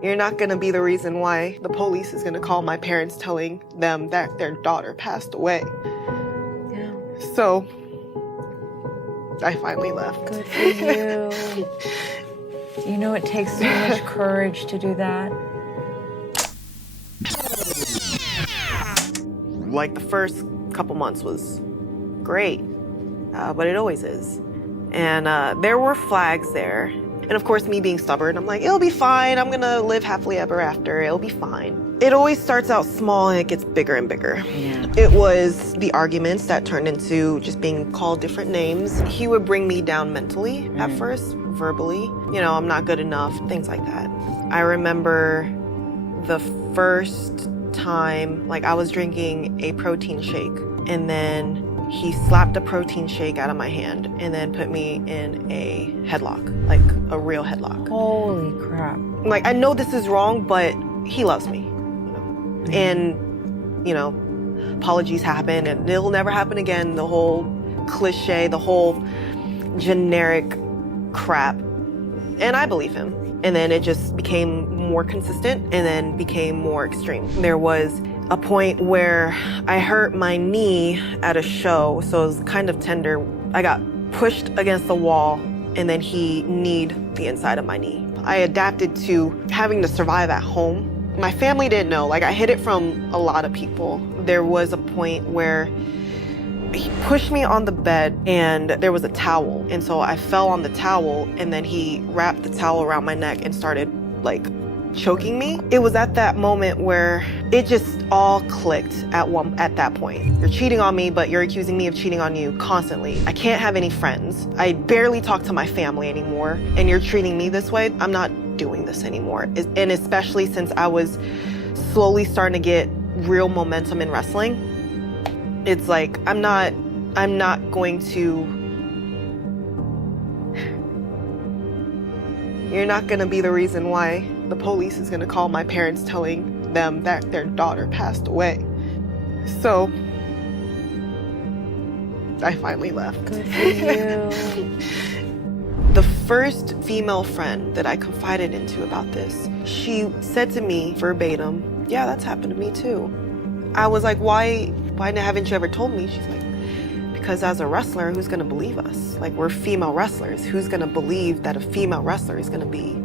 You're not gonna be the reason why the police is gonna call my parents telling them that their daughter passed away. Yeah. So, I finally left. Good for you. You know it takes so much courage to do that. Like, the first couple months was great, but it always is. And there were flags there. And of course, me being stubborn, I'm like, it'll be fine. I'm gonna live happily ever after. It'll be fine. It always starts out small and it gets bigger and bigger. Yeah. It was the arguments that turned into just being called different names. He would bring me down mentally at first, verbally. You know, I'm not good enough, things like that. I remember the first time, like, I was drinking a protein shake, and then he slapped a protein shake out of my hand and then put me in a headlock, like a real headlock. Holy crap. Like, I know this is wrong, but he loves me, you know? And, you know, apologies happen and it'll never happen again. The whole cliche, the whole generic crap. And I believe him. And then it just became more consistent and then became more extreme. There was a point where I hurt my knee at a show, so it was kind of tender. I got pushed against the wall and then he kneed the inside of my knee. I adapted to having to survive at home. My family didn't know, like, I hid it from a lot of people. There was a point where he pushed me on the bed and there was a towel. And so I fell on the towel and then he wrapped the towel around my neck and started, like, choking me. It was at that moment where it just all clicked at that point. You're cheating on me, but you're accusing me of cheating on you constantly. I can't have any friends. I barely talk to my family anymore, and you're treating me this way. I'm not doing this anymore. And especially since I was slowly starting to get real momentum in wrestling, it's like, I'm not going to. You're not gonna be the reason why the police is gonna call my parents telling them that their daughter passed away. So, I finally left. Good for you. The first female friend that I confided into about this, she said to me verbatim, yeah, that's happened to me too. I was like, why haven't you ever told me? She's like, because as a wrestler, who's gonna believe us? Like, we're female wrestlers. Who's gonna believe that a female wrestler is gonna be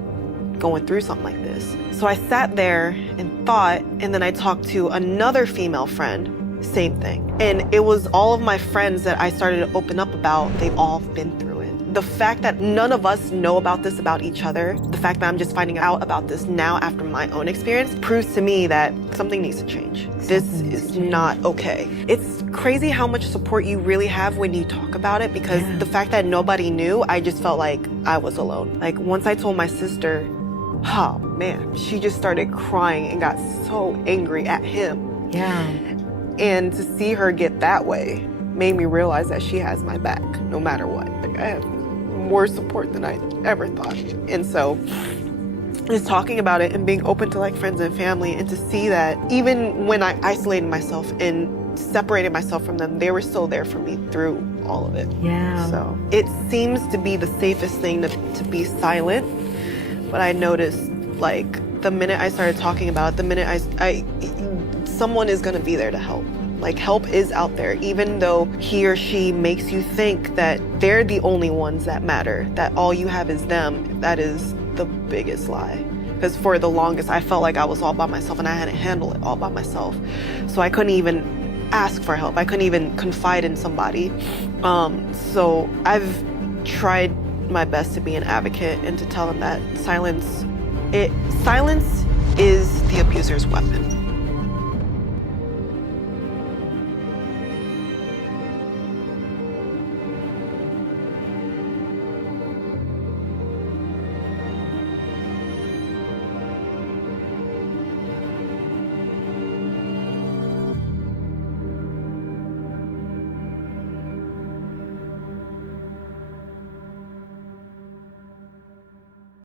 going through something like this? So I sat there and thought, and then I talked to another female friend, same thing. And it was all of my friends that I started to open up about, they've all been through it. The fact that none of us know about this about each other, the fact that I'm just finding out about this now after my own experience, proves to me that something needs to change. This is not okay. It's crazy how much support you really have when you talk about it, because the fact that nobody knew, I just felt like I was alone. Like, once I told my sister, oh man, she just started crying and got so angry at him. Yeah. And to see her get that way made me realize that she has my back no matter what. Like, I have more support than I ever thought. And so just talking about it and being open to, like, friends and family, and to see that even when I isolated myself and separated myself from them, they were still there for me through all of it. Yeah. So it seems to be the safest thing to be silent. But I noticed, like, the minute I started talking about it, the minute someone is gonna be there to help. Like, help is out there, even though he or she makes you think that they're the only ones that matter, that all you have is them. That is the biggest lie. Because for the longest, I felt like I was all by myself and I had to handle it all by myself. So I couldn't even ask for help. I couldn't even confide in somebody. So I've tried my best to be an advocate and to tell them that silence is the abuser's weapon.